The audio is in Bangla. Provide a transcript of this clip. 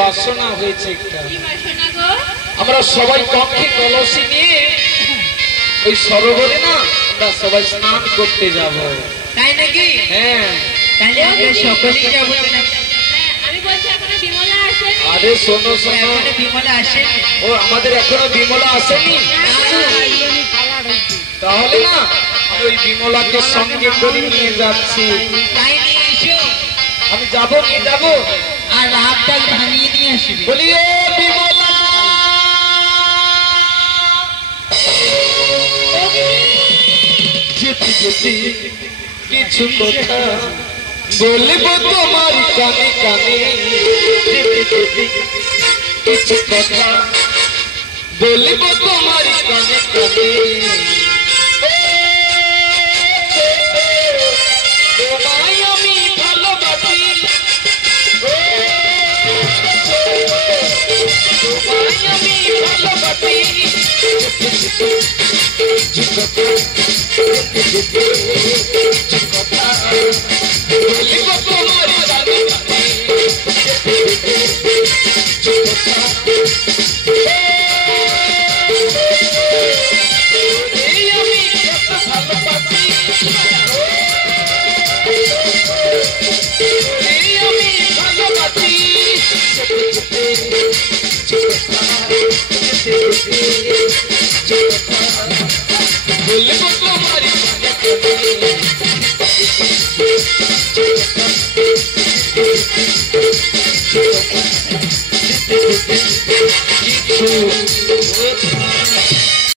বাসনা হয়েছে একটা। আমরা সবাই কক্ষে কলসি নিয়ে ওই সরোবরে না আমরা সবাই স্নান করতে যাব। তাই নাকি? হ্যাঁ, তাহলে আমরা সকলেই যাব। আমি বলছি এখনো বিমলা আসেনি। আরে শোনো শোনো, এখনো বিমলা আসেনি। ও আমাদের এখনো বিমলা আসেনি। তাহলে না আমি ওই বিমলাকে সঙ্গে করে নিয়ে যাচ্ছি। তাই নিয়ে এসো। আমি যাবো, নিয়ে যাবো আর রাতটা ভাঙিয়ে নিয়ে আসবি। বলি ও বিমলা, যেতে যেতে কিছু কথা বলবো তোমার কানে কানে। যেতে যেতে কিছু কথা বলবো তোমার কানে কানে। তোমায় আমি ভালোবাসি, তোমায় আমি ভালোবাসি। কথা বলবো তোমার কানে আমি কত ভালোবাসি, আমি ভালোবাসি। বলবো তোমার কিছু